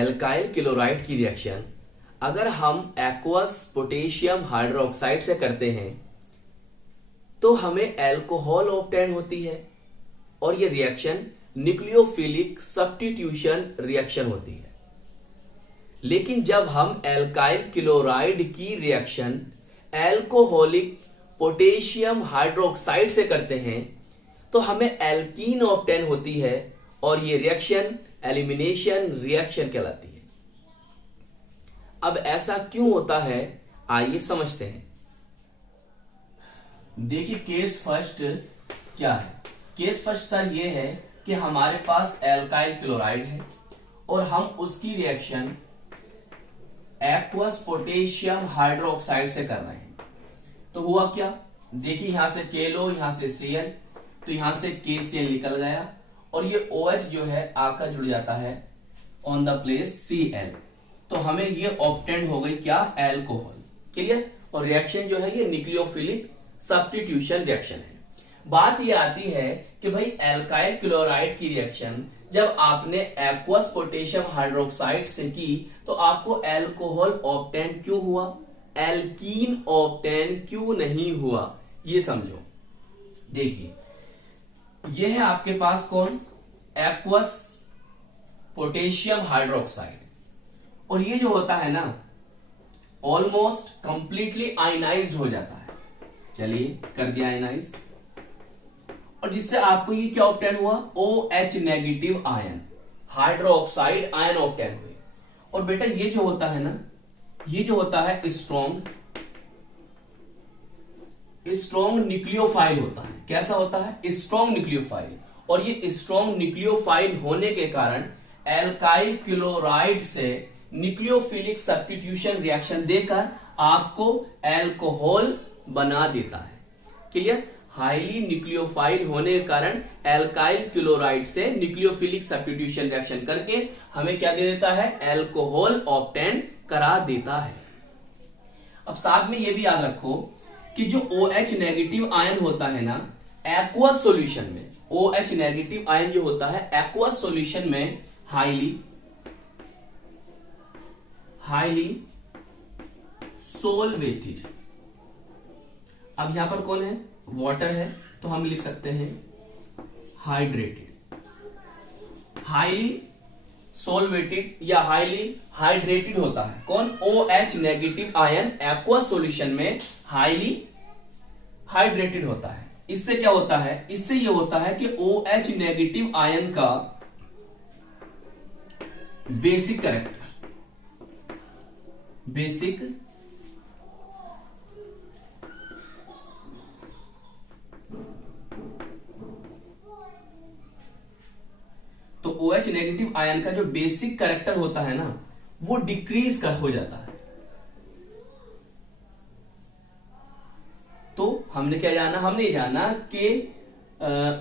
Alkyl chloride की reaction अगर हम एक्वस पोटेशियम हाइड्रोक्साइड से करते हैं तो हमें अल्कोहल ऑब्टेन होती है और ये रिएक्शन न्यूक्लियोफिलिक सब्स्टिट्यूशन रिएक्शन होती है। लेकिन जब हम एल्काइल क्लोराइड की रिएक्शन अल्कोहलिक पोटेशियम हाइड्रोक्साइड से करते हैं तो हमें एल्कीन ऑब्टेन होती है और ये रिएक्शन एलिमिनेशन रिएक्शन कहलाती है। अब ऐसा क्यों होता है, आइए समझते हैं। देखिए केस फर्स्ट क्या है। केस फर्स्ट सर ये है कि हमारे पास एल्काइल क्लोराइड है और हम उसकी रिएक्शन एक्वस पोटेशियम हाइड्रोक्साइड से कर रहे हैं। तो हुआ क्या, देखिए यहां से KLO, यहां से Cl, तो यहां से KCl निकल गया और ये OH जो है आकर जुड़ जाता है ऑन द प्लेस Cl, तो हमें ये ऑब्टेन हो गई क्या, एल्कोहल। क्लियर। और रिएक्शन जो है ये न्यूक्लियोफिलिक सब्स्टिट्यूशन रिएक्शन है। बात ये आती है कि भाई एल्काइल क्लोराइड की रिएक्शन जब आपने एक्वस पोटेशियम हाइड्रोक्साइड से की तो आपको एल्कोहल ऑब्टेन क्यों हुआ, एल्कीन ऑब्टेन क्यों नहीं हुआ, ये समझो। देखिए ये है आपके पास कौन, एक्वस पोटेशियम हाइड्रोक्साइड, और ये जो होता है ना ऑलमोस्ट कंप्लीटली आयनाइज्ड हो जाता है। चलिए कर दिया आयनाइज, और जिससे आपको ये क्या ऑब्टेन हुआ, OH negative ion hydroxide ion obtain हुए। और बेटा ये जो होता है ना, ये जो होता है स्ट्रॉन्ग न्यूक्लियोफाइल होता है। कैसा होता है, स्ट्रॉन्ग न्यूक्लियोफाइल। और ये स्ट्रॉन्ग न्यूक्लियोफाइल होने के कारण एल्काइल क्लोराइड से न्यूक्लियोफिलिक सब्स्टिट्यूशन रिएक्शन देकर आपको एल्कोहल बना देता है। क्लियर। हाईली न्यूक्लियोफाइल होने के कारण एल्काइल क्लोराइड से न्यूक्लियोफिलिक सब्स्टिट्यूशन रिएक्शन करके हमें क्या दे देता है, एल्कोहल ऑब्टेन करा देता है। अब साथ में ये भी याद रखो कि जो OH नेगेटिव आयन होता है ना एक्वस सॉल्यूशन में, OH नेगेटिव आयन जो होता है एक्वस सॉल्यूशन में हाईली सोलवेटेड। अब यहां पर कौन है, वाटर है, तो हम लिख सकते हैं हाइड्रेटेड। हाईली सोलवेटेड या हाईली हाइड्रेटेड होता है कौन, OH negative ion aqueous solution में हाईली हाइड्रेटेड होता है। इससे क्या होता है, इससे यह होता है कि OH नेगेटिव आयन का बेसिक कैरेक्टर, तो OH नेगेटिव आयन का जो बेसिक कैरेक्टर होता है ना वो डिक्रीज कर हो जाता है। तो हमने क्या जाना, हमने जाना कि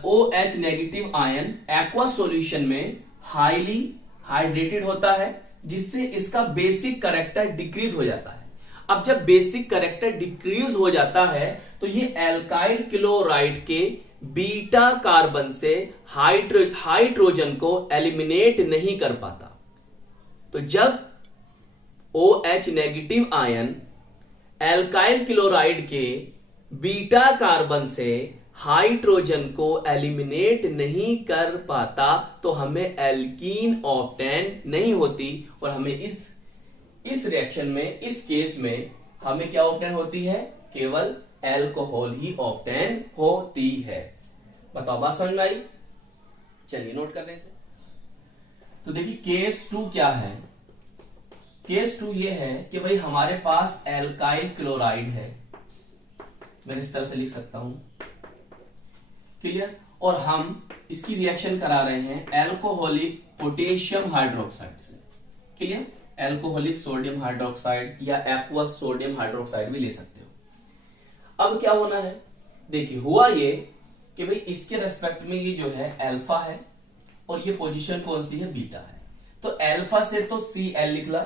OH negative ion aqua solution में हाईली हाइड्रेटेड होता है जिससे इसका बेसिक कैरेक्टर डिक्रीज हो जाता है। अब जब बेसिक कैरेक्टर डिक्रीज हो जाता है तो ये एल्काइल क्लोराइड के बीटा कार्बन से हाइड्रोजन को एलिमिनेट नहीं कर पाता। तो जब OH negative ion alkyl chloride के बीटा कार्बन से हाइड्रोजन को एलिमिनेट नहीं कर पाता तो हमें एल्कीन ऑब्टेन नहीं होती और हमें इस रिएक्शन में, इस केस में हमें क्या ऑब्टेन होती है, केवल एल्कोहल ही ऑब्टेन होती है। बताओ बात समझ में आई। चलिए नोट कर रहे हैं। तो देखिए केस 2 क्या है। केस 2 ये है कि भाई हमारे पास एल्काइल क्लोराइड है, मैं इस तरह से लिख सकता हूं, क्लियर। और हम इसकी रिएक्शन करा रहे हैं एल्कोहलिक पोटेशियम हाइड्रोक्साइड से, क्लियर। एल्कोहलिक सोडियम हाइड्रोक्साइड या एक्वस सोडियम हाइड्रोक्साइड भी ले सकते हो। अब क्या होना है, देखिए हुआ ये कि भाई इसके रेस्पेक्ट में ये जो है अल्फा है और ये पोजीशन कौन सी है, बीटा है। तो अल्फा से तो Cl निकला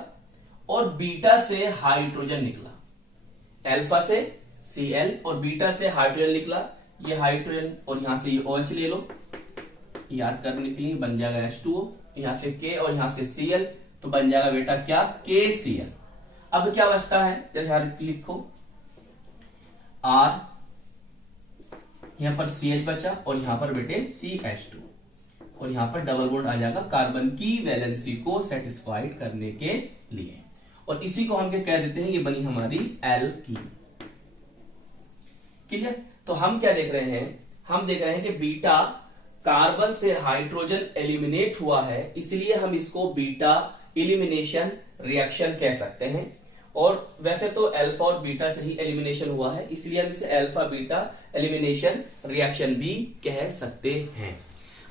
और बीटा से हाइड्रोजन निकला। अल्फा से Cl और बीटा से हाइड्रोजन निकला, ये हाइड्रोजन और यहां से ये OH ले लो, याद करने के लिए बन जाएगा H2O, यहां से K और यहां से Cl, तो बन जाएगा बेटा क्या, KCl। अब क्या बचता है, जरा लिखो R, यहां पर CH बचा और यहां पर बेटे CH2, और यहां पर डबल बॉन्ड आ जाएगा कार्बन की वैलेंसी को सेटिस्फाइड करने के लिए, और इसी को हम क्या कह देते हैं, ये बनी हमारी एल्कीन। क्लियर। तो हम क्या देख रहे हैं, हम देख रहे हैं कि बीटा कार्बन से हाइड्रोजन एलिमिनेट हुआ है, इसलिए हम इसको बीटा एलिमिनेशन रिएक्शन कह सकते हैं। और वैसे तो अल्फा और बीटा से ही एलिमिनेशन हुआ है, इसलिए हम इसे अल्फा बीटा एलिमिनेशन रिएक्शन भी कह सकते हैं।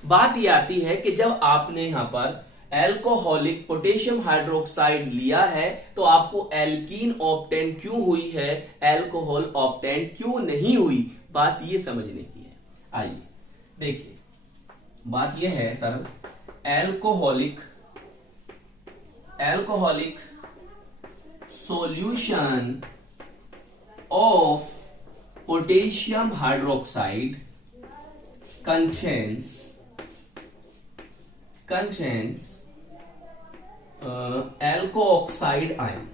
बात यह आती है कि जब आपने यहां पर एल्कोहलिक पोटेशियम हाइड्रोक्साइड लिया है तो आपको एल्कीन ऑब्टेन क्यों हुई है, एल्कोहल ऑब्टेन क्यों नहीं हुई, बात ये समझने की है। आइए देखिए, बात यह है तरह alcoholic solution of potassium hydroxide contains alco oxide ion।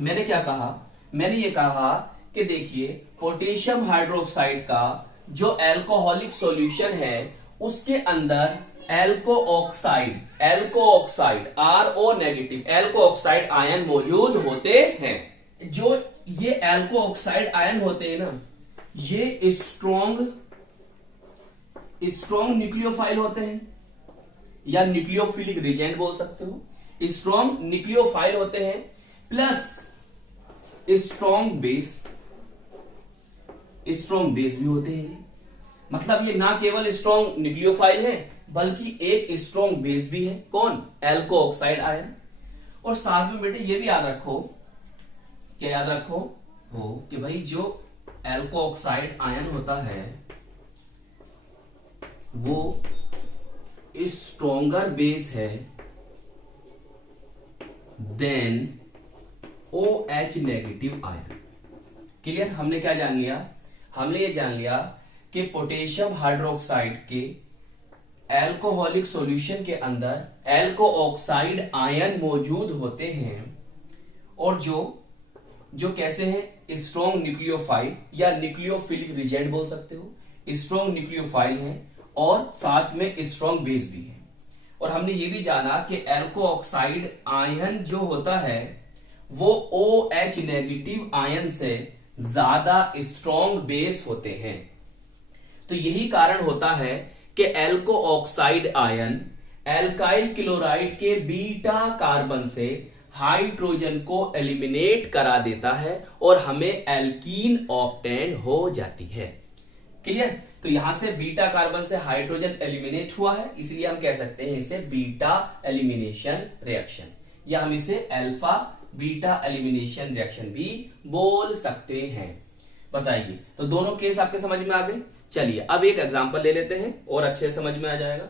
मैंने क्या कहा, मैंने ये कहा कि देखिए पोटेशियम हाइड्रोक्साइड का जो अल्कोहलिक सॉल्यूशन है उसके अंदर alkoxide RO negative alkoxide ion मौजूद होते हैं। जो ये एल्को ऑक्साइड आयन होते हैं ना, ये स्ट्रॉन्ग न्यूक्लियोफाइल होते हैं, या न्यूक्लियोफिलिक रिजेंट बोल सकते हो। स्ट्रॉन्ग न्यूक्लियोफाइल होते हैं प्लस स्ट्रॉन्ग बेस भी होते हैं। मतलब ये ना केवल स्ट्रॉन्ग न्यूक्लियोफाइल है बल्कि एक स्ट्रॉन्ग बेस भी है, कौन, एल्को ऑक्साइड आयन। और साथ में बेटे ये भी याद रखो, क्या याद रखो हो कि भाई जो एल्को ऑक्साइड आयन होता है वो स्ट्रॉन्गर बेस है than OH negative ion. Clear. हमने क्या जान लिया, हमने ये जान लिया कि पोटेशियम हाइड्रोक्साइड के एल्कोहलिक सॉल्यूशन के अंदर एल्को ऑक्साइड आयन मौजूद होते हैं, और जो कैसे हैं, स्ट्रॉन्ग न्यूक्लियोफाइल या न्यूक्लियोफिलिक रिजेंट बोल सकते हो, स्ट्रॉन्ग न्यूक्लियोफाइल हैं और साथ में स्ट्रॉन्ग बेस भी है। और हमने ये भी जाना कि एल्को ऑक्साइड आयन जो होता है वो OH नेगेटिव आयन से ज्यादा स्ट्रॉन्ग बेस होते हैं। तो यही कारण होता है कि एल्को ऑक्साइड आयन एल्काइल क्लोराइड के बीटा कार्बन से हाइड्रोजन को एलिमिनेट करा देता है और हमें एल्कीन ऑब्टेन हो जाती है। क्लियर। तो यहां से बीटा कार्बन से हाइड्रोजन एलिमिनेट हुआ है, इसलिए हम कह सकते हैं इसे बीटा एलिमिनेशन रिएक्शन, या हम इसे अल्फा बीटा एलिमिनेशन रिएक्शन भी बोल सकते हैं। बताइए, तो दोनों केस आपके समझ में आ गए। चलिए अब एक एग्जांपल ले लेते हैं और अच्छे से समझ में आ जाएगा।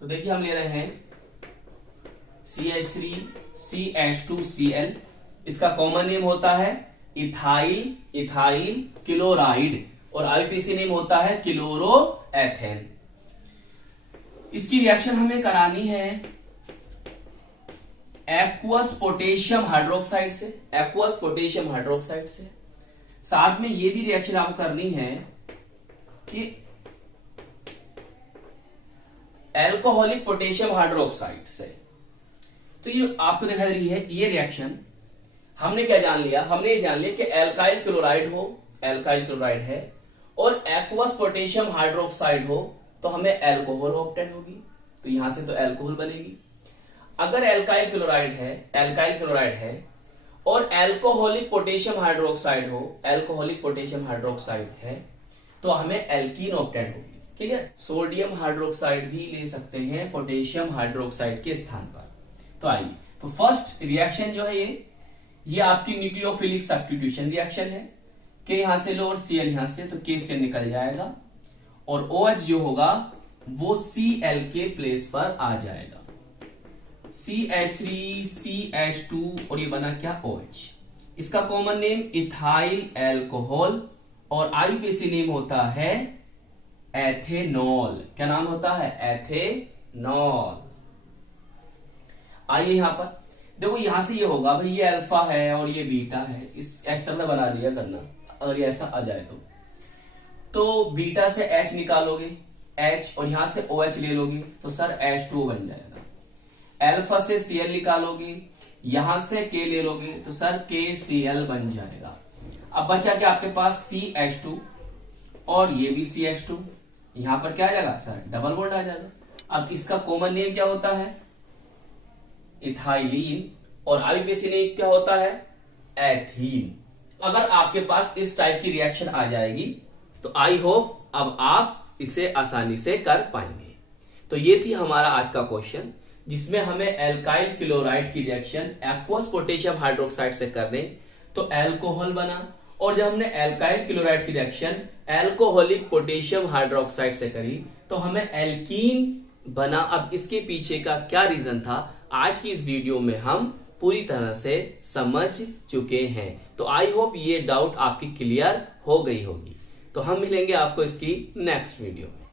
तो देखिए हम ले रहे हैं CH3CH2Cl, इसका कॉमन नेम होता है इथाइल क्लोराइड और IUPAC नेम होता है क्लोरोएथेन। इसकी रिएक्शन हमें करानी है एक्वस पोटेशियम हाइड्रोक्साइड से, साथ में ये भी रिएक्शन आपको करनी है कि एल्कोहलिक पोटेशियम हाइड्रोक्साइड से। तो ये आपको दिखाई रही है ये रिएक्शन। हमने क्या जान लिया, हमने ये जान लिया कि एल्काइल क्लोराइड है और एक्वस पोटेशियम हाइड्रोक्साइड हो तो हमें एल्कोहल ऑब्टेन होगी, तो यहां से तो एल्कोहल बनेगी। अगर एल्काइल क्लोराइड है और एल्कोहलिक पोटेशियम हाइड्रोक्साइड है तो हमें एल्कीन ऑब्टेन होगी। क्लियर। सोडियम हाइड्रोक्साइड भी ले सकते हैं पोटेशियम हाइड्रोक्साइड के स्थान पर। तो आइए, तो फर्स्ट रिएक्शन जो है ये आपकी न्यूक्लियोफिलिक सब्स्टिट्यूशन रिएक्शन है। के यहां से लो और Cl यहां से, तो K से निकल जाएगा और OH जो होगा वो Cl के प्लेस पर आ जाएगा, CH3CH2 और ये बना क्या, OH। इसका कॉमन नेम इथाइल एल्कोहल और IUPAC नेम होता है एथेनॉल। क्या नाम होता है, एथेनॉल। आइए यहाँ पर देखो, यहां से ये होगा भाई, ये अल्फा है और ये बीटा है, इस तरह बना दिया करना अगर ये ऐसा आ जाए तो बीटा से H निकालोगे H, और यहां से OH ले लोगे तो सर H2O बन जाएगा। अल्फा से Cl निकालोगे, यहां से K ले लोगे तो सर KCl बन जाएगा। अब बचा क्या आपके पास CH2 और ये भी CH2, यहां पर क्या आ जाएगा सर डबल बॉन्ड आ जाएगा। अब इसका कॉमन नेम क्या होता है इथाइलीन, और आईपीसी नेम क्या होता है एथीन। अगर आपके पास इस टाइप की रिएक्शन आ जाएगी तो आई होप अब आप इसे आसानी से कर पाएंगे। तो ये थी हमारा आज का क्वेश्चन, जिसमें हमें एल्काइल क्लोराइड की रिएक्शन एक्वस पोटेशियम हाइड्रोक्साइड से करने तो अल्कोहल बना, और जब हमने एल्काइल क्लोराइड की रिएक्शन एल्कोहलिक पोटेशियम हाइड्रोक्साइड से करी तो हमें एल्कीन बना। अब इसके पीछे का क्या रीजन था आज की इस वीडियो में हम पूरी तरह से समझ चुके हैं। तो आई होप ये डाउट आपकी क्लियर हो गई होगी। तो हम मिलेंगे आपको इसकी नेक्स्ट वीडियो में।